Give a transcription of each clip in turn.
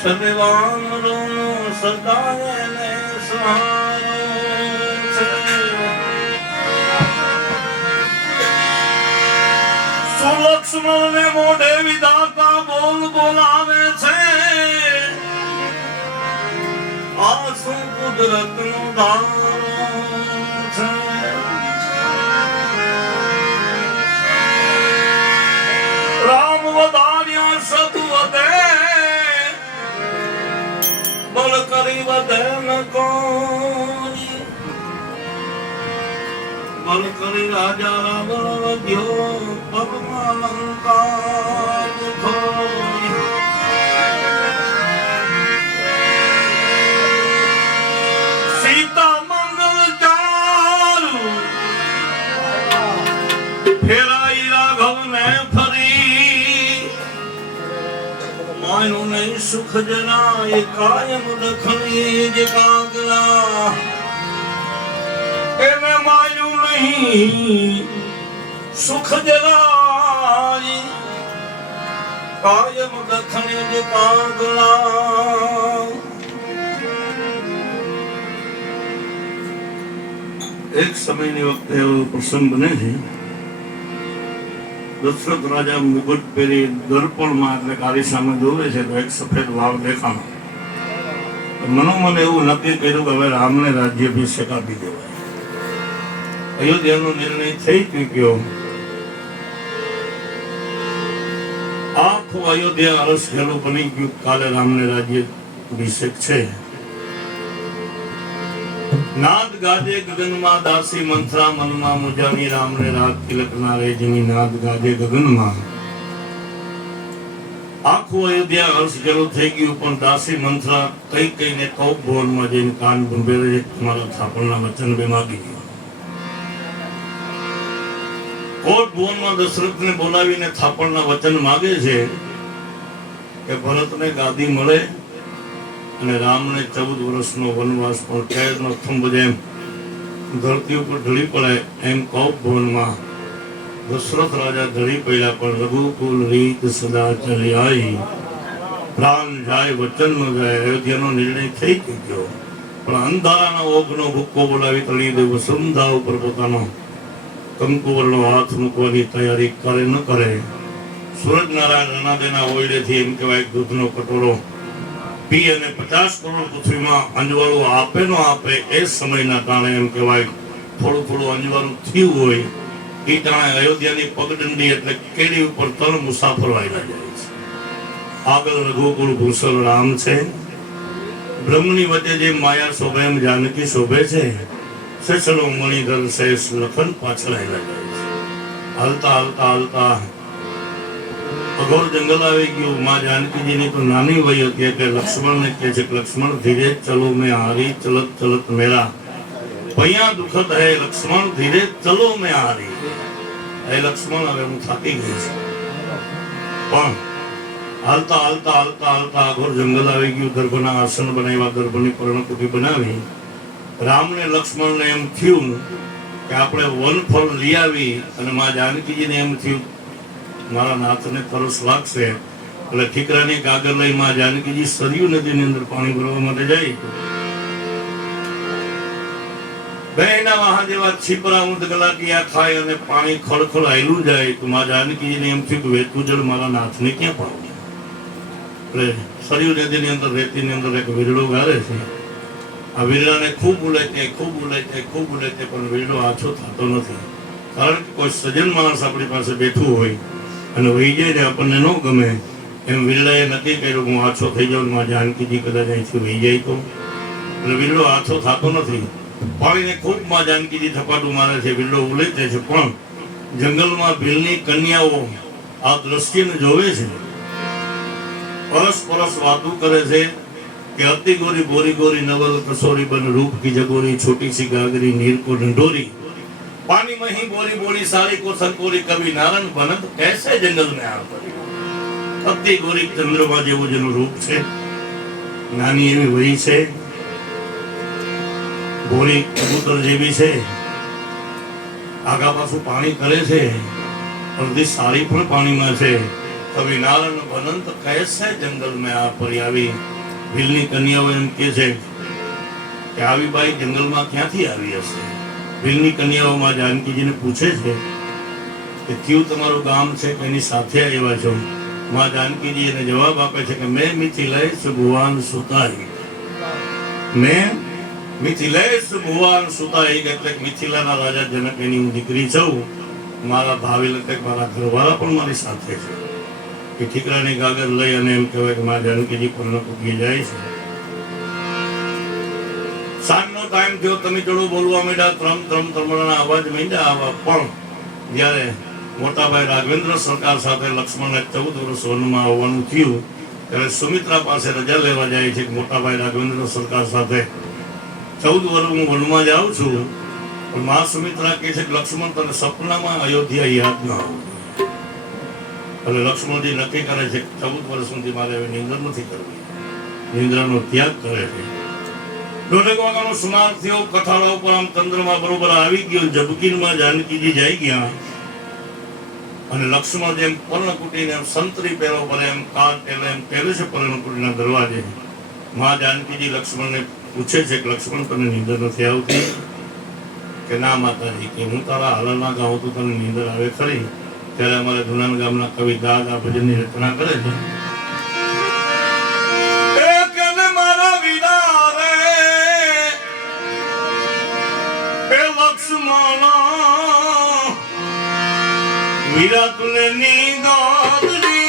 છલવામરો સદાય ને સહારો છે. સુલક્ષ્મણ ને મોઢે વિધાતા બોલ બોલાવે છે. આ શું કુદરત નો ધારો છે. રામ વધાર્યા સતુ વધે બળ કરી વધે ન કોઈ. બળ કરી રાજા રાવણ વધ્યો પદ્માલંકાર ખોઈ. સીતા મંગલ ચારુ ફેરાઈ રાઘવ ને માયું નહીં સુખ જરા એ કાયમ દખણી જે કાગલા. એને માયું નહીં સુખ જરા કાયમ દખણી જે કાગલા. એક સમયની વખતે એવો પ્રસંગ બને છે. દશરથ રાજા મુગટ પહેરી દર્પણમાં એટલે કારી સામે જોવે છે તો એક સફેદ વાવ દેખાણો. મનોમન એવું નક્કી કર્યું કે હવે રામને રાજ્યાભિષેક આપી દેવાય. અયોધ્યાનો નિર્ણય થઈ ચૂક્યો. આખું અયોધ્યા અરસ ઘેલું બની ગયું. કાલે રામને રાજ્યાભિષેક છે. નાદ ગાજે ગગનમાં દાસી મંથરા મનમાં મુજાની રામને રાગ તિલક ના રેજની નાદ ગાજે ગગનમાં. આખું અયોધ્યા હર્ષ જેવું થઈ ગયું. પણ દાસી મંથરા કઈ કઈને કૌપ ભવનમાં જઈને કાન ભંભેરે તમારા થાપણના વચન બે માગી ગયો. કોટ ભવનમાં દશરથને બોલાવીને થાપણના વચન માગે છે કે ભરતને ગાદી મળે અને રામને 14 વર્ષનો વનવાસ પણ કેદનો થંભ જેમ ધરતી ઉપર ઢળી પડે એમ કૌપ ભવનમાં દશરથ રાજા ઢળી પડ્યા. પણ રઘુકુલ રીત સદા ચલી આવી. પ્રાણ જાય વચન ન જાય. અયોધ્યાનો નિર્ણય થઈ ચૂક્યો. પણ અંધારાના ઓઘનો ભૂક્કો બોલાવી તળી દે વસુંધરા ઉપર પોતાનો કંકુવરનો હાથ મૂકવાની તૈયારી કરે ન કરે. સૂરજનારાયણ રણાદેના ઓયડેથી એમ કહેવાય દૂધનો કટોરો પી અને 50 કરોડ પૃથ્વીમાં અંજવાળું આપે ન આપે એ સમયના કારણે એમ કહેવાય થોડું થોડું અંજવાળું થયું હોય. એ ટાણે અયોધ્યાની પગદંડી એટલે કેડી ઉપર 3 મુસાફરો આવ્યા જાય છે. આગળ રઘુકુળ ભૂષણ રામ છે. બ્રહ્મની વચ્ચે જે માયા શોભે એમ જાનકી શોભે છે. સસલો મણિધર શેષ લખન પાછળ આવ્યા જાય છે. હાલતા હાલતા હાલતા અઘોર જંગલ આવી ગયું. માં જાનકીજીની તો નાની વય હતી એટલે લક્ષ્મણને કહે છે કે લક્ષ્મણ ધીરે ચલો મેં હારી ચલત ચલત મેરા પૈયા દુખદ હે લક્ષ્મણ ધીરે ચલો મેં હારી. હે લક્ષ્મણ હવે હું થાકી ગઈ છું. પણ હાલતા હાલતા હાલતા હાલતા અઘોર જંગલ આવી ગયું. ગર્ભના આસન બનાવ્યા. ગર્ભની પર્ણકુટી બનાવી. રામને લક્ષ્મણને એમ થયું કે આપણે વનફળ લઈ આવી. અને માં જાનકીજીને એમ થયું મારા નાથને તરસ લાગશે એટલે ઠીકરાની કાગળ લઈ માં જાનકીજી સરયુ નદીની અંદર પાણી ભરવા માટે જાય. બેના વાહા જેવા છીપરા ઊંટ ગલાટિયા ખાય અને પાણી ખળખળ હાલ્યું જાય તો માં જાનકીજીને એમ થયું કે વેતું જળ મારા નાથને ક્યાં પાવું. એટલે સરયુ નદીની અંદર રેતીની અંદર એક વીરડો ગારે છે. આ વીરડાને ખૂબ ઉલેચે ખૂબ ઉલેચે ખૂબ ઉલેચે પણ વીરડો આછો થતો નથી. કારણ કે કોઈ સજ્જન માણસ આપણી પાસે બેઠું હોય અને વહી જાય ને આપણને ન ગમે એમ વીરડાએ નક્કી કર્યું હું આછો થઈ જાઉં. માં જાનકીજી કદાચ અહીંથી વહી જાય તો. એટલે વીરડો આછો થતો નથી. પાણીને ખૂબ માં જાનકીજી થપાટું મારે છે. વીરડો ઉલેચે છે. પણ જંગલમાં ભીલની કન્યાઓ આ દ્રશ્યને જોવે છે. પરસ પરસ વાતું કરે છે કે અતિ ગોરી બોરી ગોરી નવલ કસોરી બન રૂપ કી જગોરી છોટી સી ગાગરી નીર કો ढंढोरी पानी में ही बोरी बोरी सारी को संकोरी कभी नारंग बनत कैसे जंगल में आ पड़ी. અતિ ગોરી ચંદ્રમા જેવું જેનું રૂપ છે. નાની એવી વહી છે. ગોરી કબૂતર જેવી છે. આગા પાછું પાણી કરે છે. અડધી સારી પણ પાણીમાં છે. કવિ નારણ અનંત कैसे जंगल में आ परी આવી ભીલની કન્યાઓ એમ કે છે કે આવી બાઈ જંગલમાં ક્યાંથી આવી હશે. ભીલની કન્યાઓમાં જાનકીજીને પૂછે છે કે કયું તમારું ગામ છે કે એની સાથે આવ્યા છો. માં જાનકીજી એને જવાબ આપે છે કે મેં મિથિલેશ ભુવાન સુતાઈ, મેં મિથિલેશ ભુવાન સુતાઈ એટલે મિથિલાના રાજા જનક એની હું દીકરી છું. મારા ભાવિ લખે મારા ઘરવાળા પણ મારી સાથે છે. એ ઠીકરાની ગાગર લઈ અને એમ કહેવાય કે માં જાનકીજી પર્ણકુટીએ જાય છે. સાંજનો ટાઈમ થયો, તમે જોડું બોલવા માંડ્યા, ત્રમ ત્રમ ત્રમણા અવાજ માંડ્યા આવવા. પણ જ્યારે મોટાભાઈ રાઘવેન્દ્ર સરકાર સાથે લક્ષ્મણને 14 વર્ષ વનમાં આવવાનું થયું ત્યારે સુમિત્રા પાસે રજા લેવા જાય છે કે મોટાભાઈ રાઘવેન્દ્ર સરકાર સાથે 14 વર્ષ હું વનમાં જાઉં છું. પણ મા સુમિત્રા કહે છે કે લક્ષ્મણ તને સપનામાં અયોધ્યા યાદ ન આવે. અને લક્ષ્મણજી નક્કી કરે છે કે 14 વર્ષ સુધી મારે હવે નિંદર નથી કરવી, નિંદ્રાનો ત્યાગ કરે છે. 1:30 વાગ્યાનો સુમાર થયો, કથાળા ઉપર આમ ચંદ્રમાં બરોબર આવી ગયો. જબકીનમાં જાનકીજી જઈ ગયા અને લક્ષ્મણ જેમ પર્ણકુટીને એમ સંતરી પહેરો ભરે એમ કાળ ટેલે એમ પહેરે છે પર્ણકુટીના દરવાજે. માં જાનકીજી લક્ષ્મણને પૂછે છે કે લક્ષ્મણ તને નીંદર નથી આવતી? કે ના માતાજી, કે હું તારા હાલના ગાઉં તો તને નીંદર આવે ખરી. ત્યારે અમારા જુનાન ગામના કવિ દાદ આ ભજનની રચના કરે છે. વિરાટ ને નીંદરી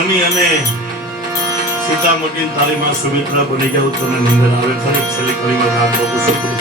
બની અને સીતામઢી તારી માં સુમિત્રા બની જાવ તને નિંદર આવે ખરી છેલ્લી કડીમાં નામ બહુ સુખી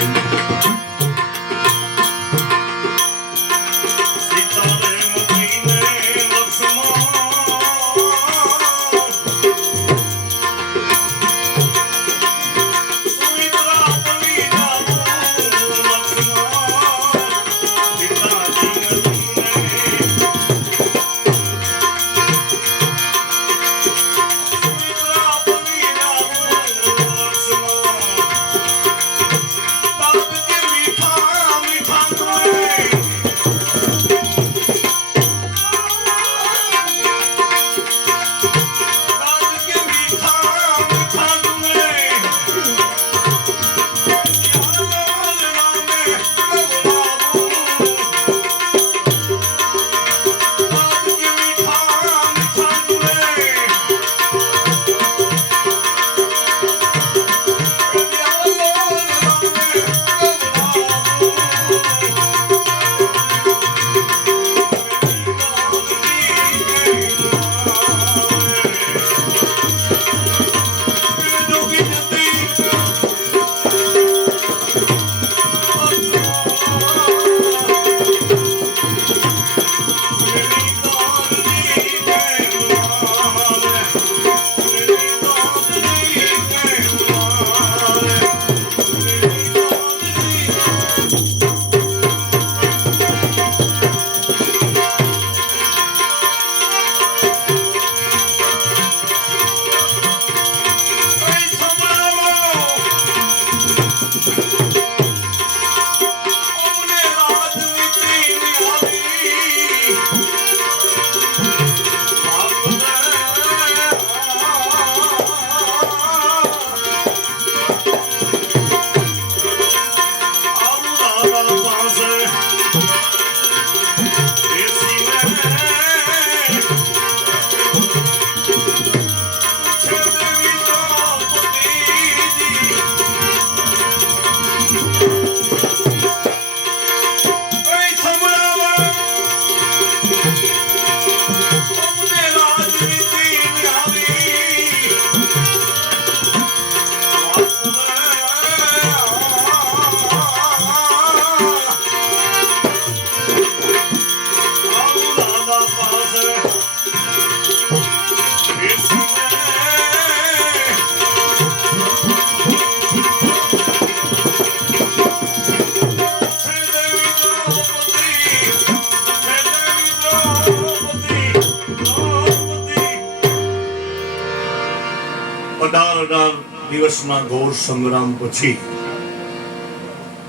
દિવસના ઘોર સંગ્રામ પછી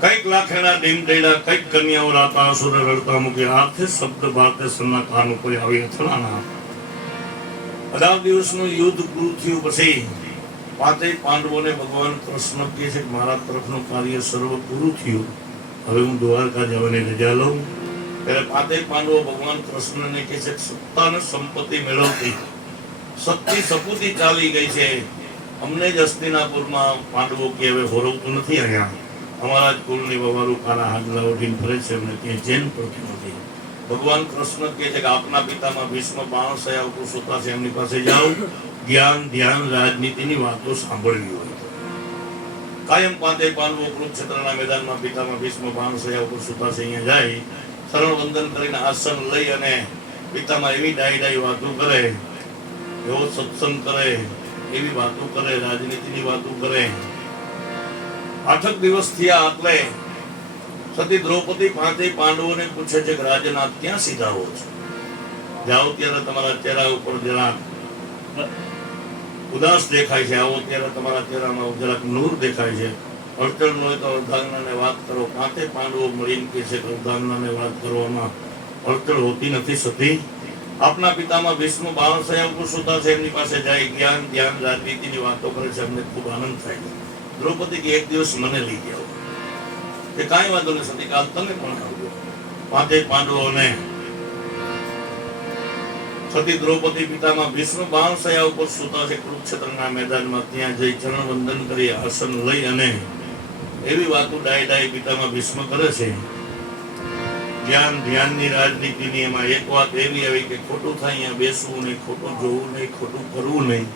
કઈક લાખેના ડીમડેડા કઈક કન્યાઓ રાતા અસુર રડતા મૂકે આર્થે શબ્દ ભારતે સન્ના કાન ઉપર આવી અથડાના 18 દિવસનું યુદ્ધ પૂરું થયું પછી પાંચેય પાંડવોને ભગવાન કૃષ્ણ કહે છે કે મારા તરફનું કાર્ય સર્વ પૂરું થયું, હવે હું દ્વારકા જવાની રજા લઉં. ત્યારે પાંચેય પાંડવો ભગવાન કૃષ્ણને કહે છે સત્તા અને સંપત્તિ મેળવતી શક્તિ સપૂતી ચાલી ગઈ છે, અમને જ હસ્તિનાપુરમાં પાંડવો કે હવે હોરવતું નથી, અહીંયા અમારા જ કુળની વવારું કાળા હાજલા ઓઢીને ફરે છે, અમને ક્યાંય ચેન પડતું નથી. ભગવાન કૃષ્ણ કહે છે કે આપના પિતામાં ભીષ્મ બાણસયા પુરુષોત્તમ છે, એમની પાસે જાઓ, જ્ઞાન ધ્યાન રાજનીતિની વાતો સાંભળવી હોય. કાયમ પાંચેય પાંડવો કુરુક્ષેત્રના મેદાનમાં પિતામાં ભીષ્મ બાણસયા પુરુષોત્તમ છે અહીંયા જાય, શરણ વંદન કરીને આસન લઈ અને પિતામાં એવી ડાઈ વાતો કરે, એવો સત્સંગ કરે, એવી વાતો કરે, રાજનીતિની વાતો કરે. 8 દિવસ થયા એટલે સતી દ્રૌપદી પાંચેય પાંડવોને પૂછે છે કે રાજનાથ ક્યાં સીધાવો છો? જાઓ ત્યારે તમારા ચહેરા ઉપર જરાક ઉદાસ દેખાય છે, આવો ત્યારે તમારા ચહેરામાં જરાક નૂર દેખાય છે. અડચણ હોય તો અર્ધાંગનાને વાત કરો. પાંચેય પાંડવો મળીને કહે છે કે અર્ધાંગનાને વાત કરવામાં અડચણ હોતી નથી સતી. આપના પિતામાં ભીષ્મ બાણસયા પુરુષોત્તમ છે, એમની પાસે જાય, જ્ઞાન ધ્યાન રાજનીતિની વાતો કરે છે, અમને ખૂબ આનંદ થાય છે. દ્રૌપદી કે એક દિવસ મને લઈ જાઓ. કે કાંઈ વાંધો નહીં સતી, કાલ તમે પણ આવજો. પાંચેય પાંડવોને સતી દ્રૌપદી પિતામાં ભીષ્મ બાણસયા ઉપર સૂતા છે કુરુક્ષેત્રના મેદાનમાં, ત્યાં જઈ ચરણ વંદન કરી આસન લઈ અને એવી વાતો ડાઈ પિતામાં ભીષ્મ કરે છે ધ્યાનની રાજનીતિની એમાં એક વાત એવી આવી કે ખોટું થાય અહીંયા બેસવું નહીં, ખોટું જોવું નહીં, ખોટું કરવું નહીં.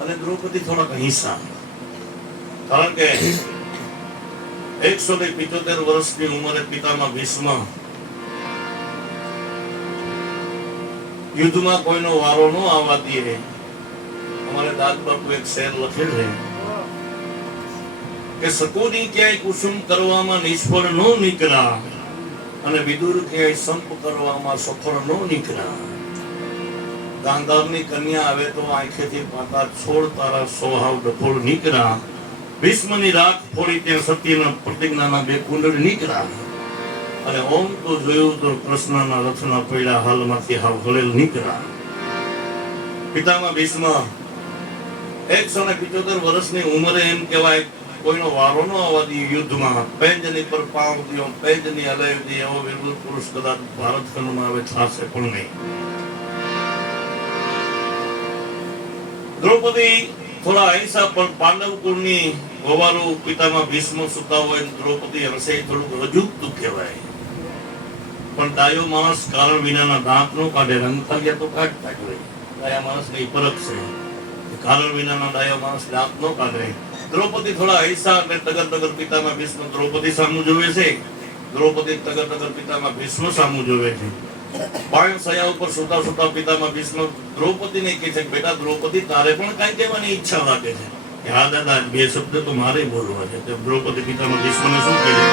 અને દ્રૌપદી થોડાક હિંસા, કારણ કે 175 વર્ષની ઉંમરે પિતામાં ભીષ્મ યુદ્ધમાં કોઈનો વારો ન આવવા દે. અમારે દાદ બાપુ એક શેર લખેલ છે કે સકોની ક્યાંય કુસુમ કરવામાં નિષ્ફળ ન નીકળ્યા અને વિદુર ક્યાંય સંપ કરવામાં સફળ ન નીકળ્યા. ગાંધારની કન્યા આવે તો આંખેથી પાતા છોડ તારા સોહાવ ડફોળ નીકળ્યા. ભીષ્મની રાખ ફોડી ત્યાં સત્યના પ્રતિજ્ઞાના 2 કુંડળ નીકળ્યા. અને ઓમ તો જોયું તો કૃષ્ણના રથના પૈડા હાલમાંથી હાવ હળેલ નીકળ્યા. પિતામાં ભીષ્મ 175 વર્ષની ઉંમરે એમ કહેવાય કોઈનો વારો ન આવવા દે યુદ્ધમાં. પેંજની પર પાવ દિયો, પેંજની હલાવી દે એવો વીર પુરુષ કદાચ ભારત ખંડમાં આવે થશે પણ નહીં. દ્રૌપદી થોડા અહિંસા પણ પાંડવ કુળની હોવાનું પિતામાં ભીષ્મ સુતા હોય દ્રૌપદી હશે થોડુંક રજૂકતું કહેવાય. પણ ડાયો માણસ કારણ વિનાના દાંત નો કાઢે, રંગતાલિયા તો કાઢતા જ હોય. ડાયા માણસ ની પરખ છે, કારણ વિનાના ડાયો માણસ દાંત નો કાઢે. દ્રૌપદી થોડા અહિંસા અને ટગર પિતામાં ભીષ્મ દ્રૌપદી સામું જોવે છે. દ્રૌપદી ટગર પિતામાં ભીષ્મ સામું જોવે છે. બાણ સયા ઉપર સુતા પિતામાં ભીષ્મ દ્રૌપદીને કહે છે, બેટા દ્રૌપદી તારે પણ કઈ કહેવાની ઈચ્છા લાગે છે? હા દાદા, 2 શબ્દ તો મારે બોલવા છે. દ્રૌપદી પિતામાં ભીષ્મને શું કહે છે?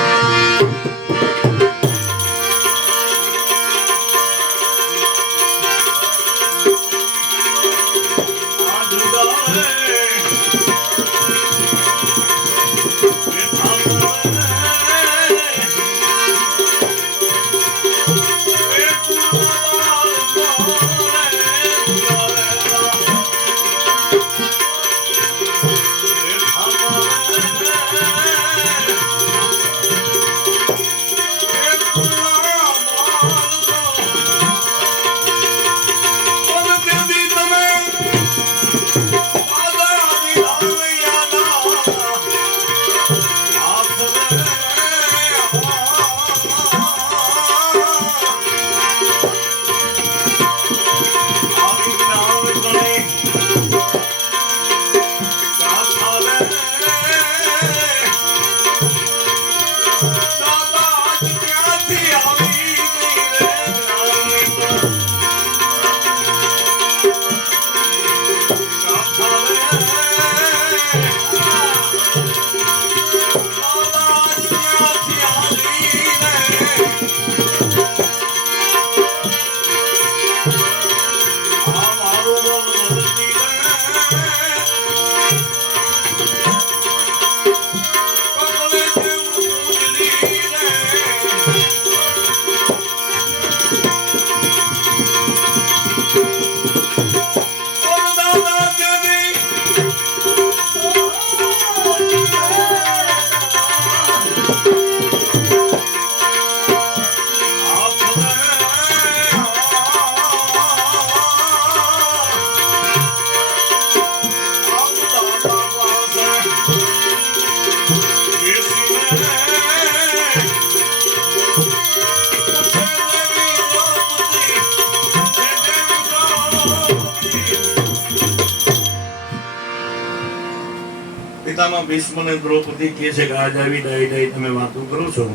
પિતામાં ભીષ્મ ને દ્રૌપદી કહે છે કે આજ આવી ડાઈ તમે વાતો કરો છો,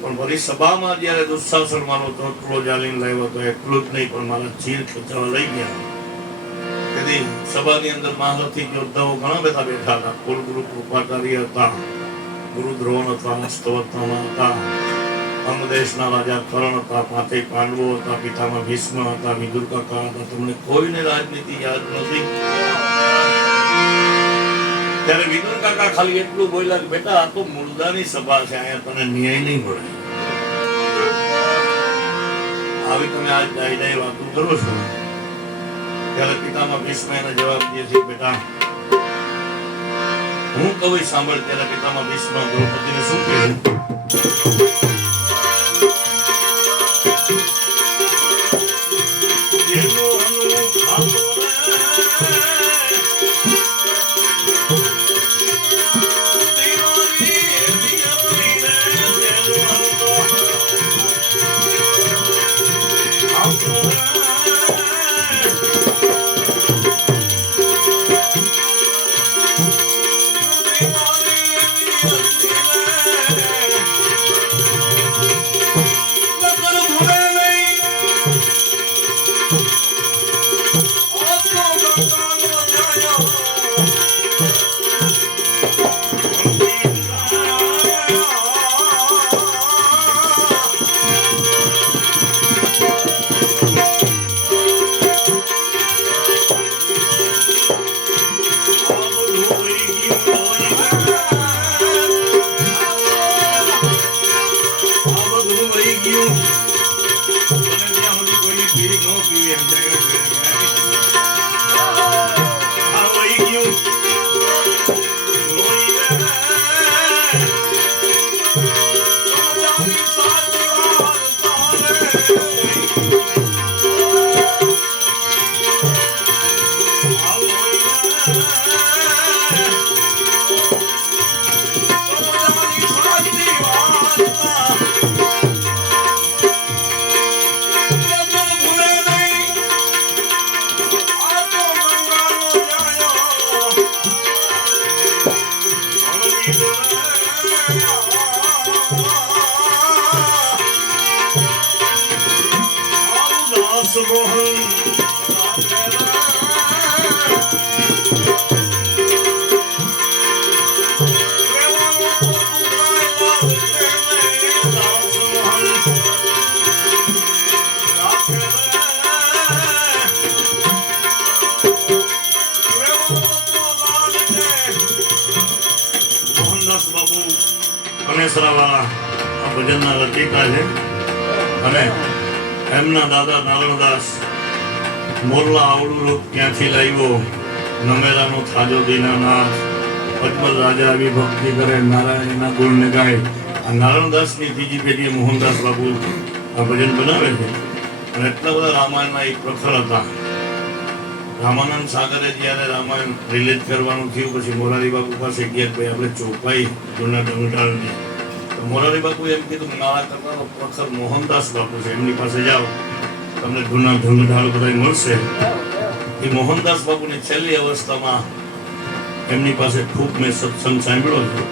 પણ વળી સભામાં જ્યારે દુઃશાસન મારો તોતલો જાલીને લાવ્યો તો એટલું જ નહીં પણ મારા ચીર ખેંચાવા લઈ ગયા. તેથી સભાની અંદર મહારથી યોદ્ધાઓ ઘણા બધા બેઠા હતા. કુલગુરુ કૃપાચાર્ય હતા, ગુરુ દ્રોણ હતા, સ્તવત્તામા હતા, અંગદેશના રાજા કર્ણ હતા, 5 પાંડવો હતા, પિતામાં ભીષ્મ હતા, વિદુર કાકા હતા. તમને કોઈને રાજનીતિ યાદ નથી. ત્યારે વિદુર કાકા ખાલી એટલું બોલ્યા કે બેટા આ તો મુર્દાની સભા છે, અહીંયા તને ન્યાય નહીં મળે. આવી તમે આજ ડાઈ વાતો કરો છો. ત્યારે પિતામાં ભીષ્મ એને જવાબ દે છે, બેટા હું કહું સાંભળ. ત્યારે પિતામાં ભીષ્મ દ્રૌપદીને શું કહે છે? વાળા આ ભજનના રચયિતા છે અને એમના દાદા નારણદાસ મોરલા આવડું રૂપ ક્યાંથી લાવ્યો, નમેરાનો થાજો દીનાનાથ, પદ્મલ રાજા આવી ભક્તિ કરે, નારાયણના ગુણને ગાય. આ નારણદાસની ત્રીજી પેઢીએ મોહનદાસ બાપુ આ ભજન બનાવે છે. અને એટલા બધા રામાયણના એક પ્રખર હતા. રામાનંદ સાગરે જ્યારે રામાયણ રિલીઝ કરવાનું થયું પછી મોરારી બાપુ પાસે ગયા, ભાઈ આપણે ચોપાઈ જૂના ઢંગઢાળની. તો મોરારી બાપુ એમ કીધું મારા કરવાનો પ્રખર મોહનદાસ બાપુ છે, એમની પાસે જાઓ તમને જૂના ઢંગઢાળ બધા મળશે. એ મોહનદાસ બાપુની છેલ્લી અવસ્થામાં એમની પાસે ખૂબ મેં સત્સંગ સાંભળ્યો છે.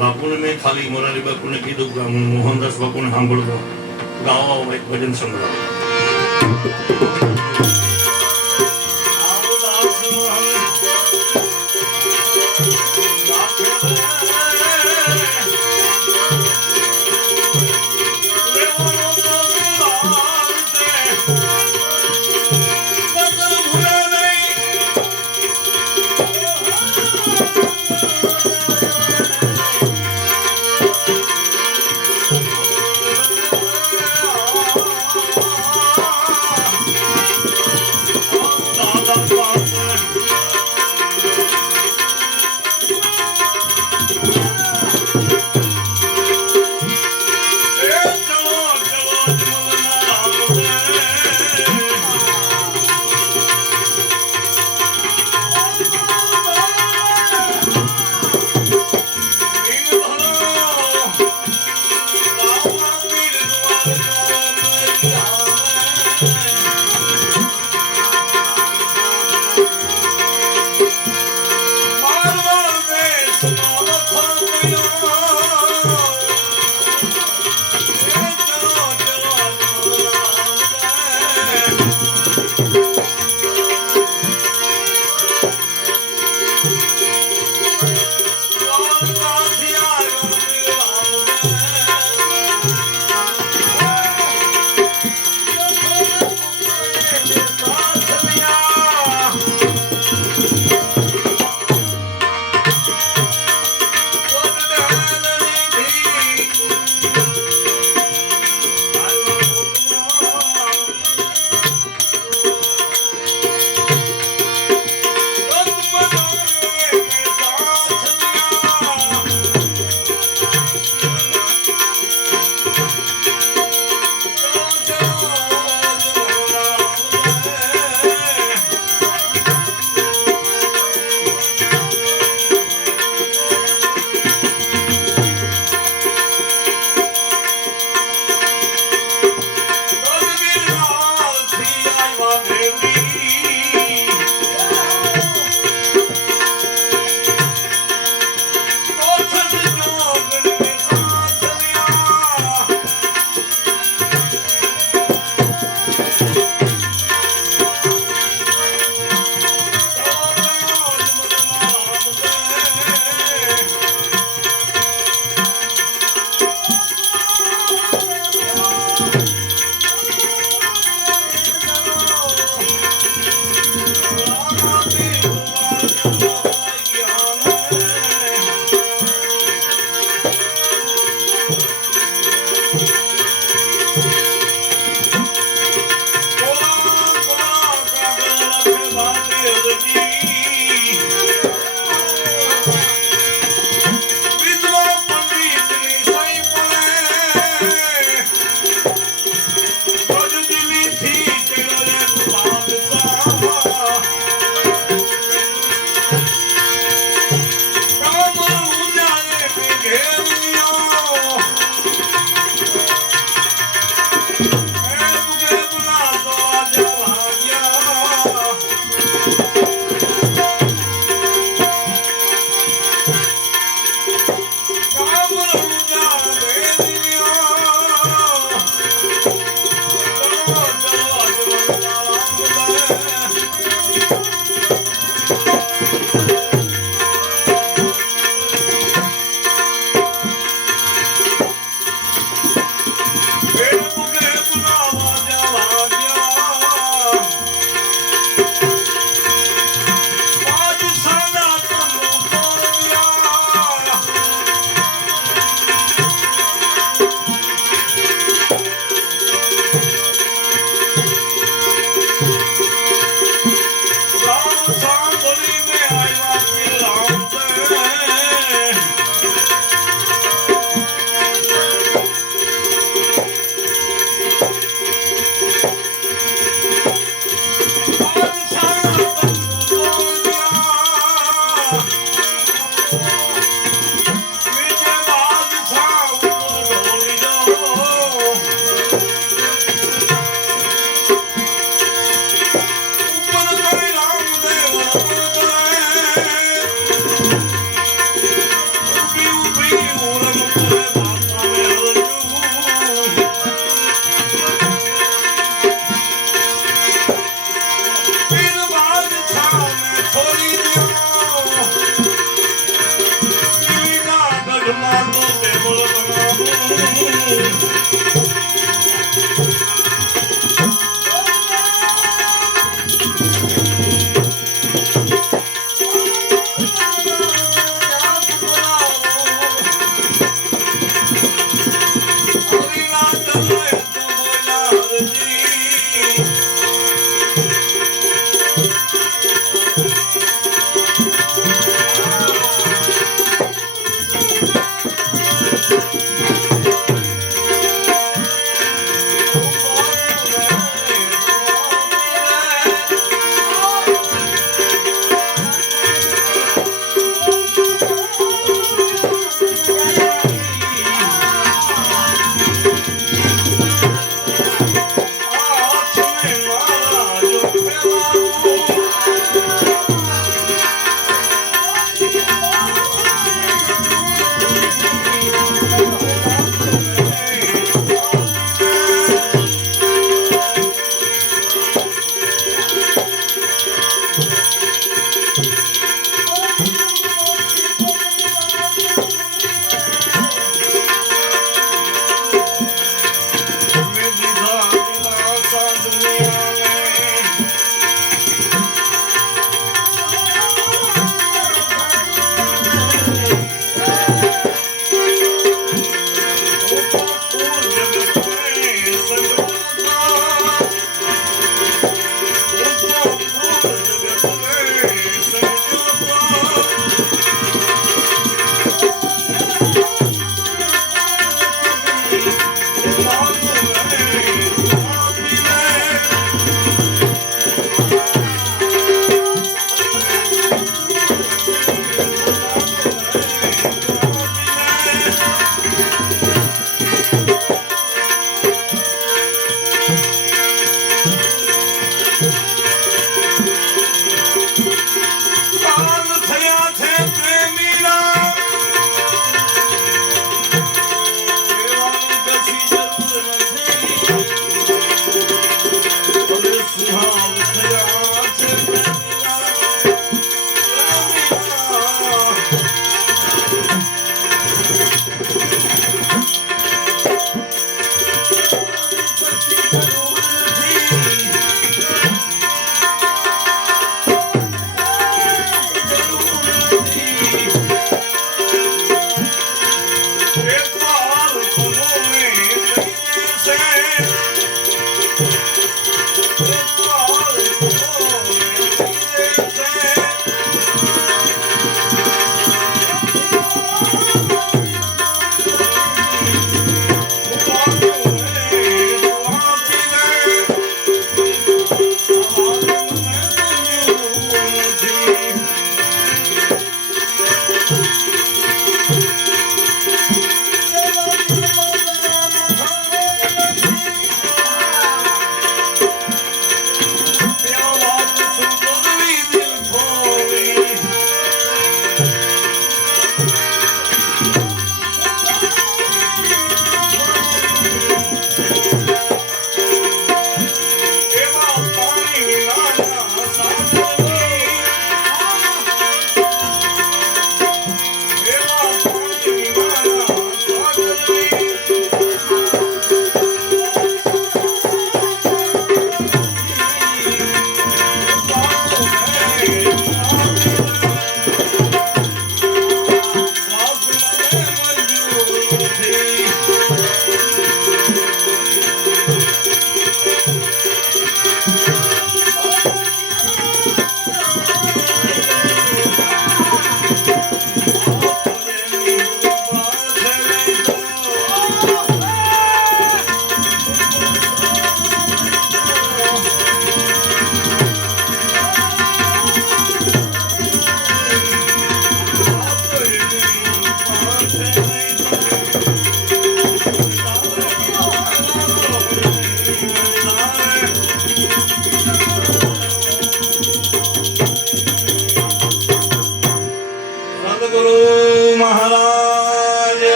બાપુને મેં ખાલી મોરારી બાપુને કીધું કે હું મોહનદાસ બાપુને સાંભળતો, ગાવા એક ભજન સંભળાવો.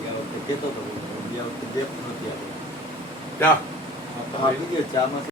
ગયા વખતે કહેતો હતો, ગયા વખતે દેખ નથી આપણે. ચા હા, બીજો ચામાં